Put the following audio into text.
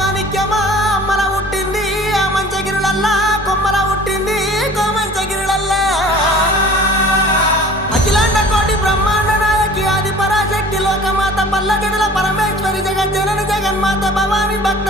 మాణిక్యమా అమ్మల పుట్టింది ఆ మంచగిరులల్లా కొమ్మల పుట్టింది కోమంచగిరులల్లా అఖిలాండ కోటి బ్రహ్మాండ నాయకి ఆది పరాశక్తి లోకమాత పల్లగిడుల పరమేశ్వరి జగజ్జనని జగన్మాత భవాని భక్త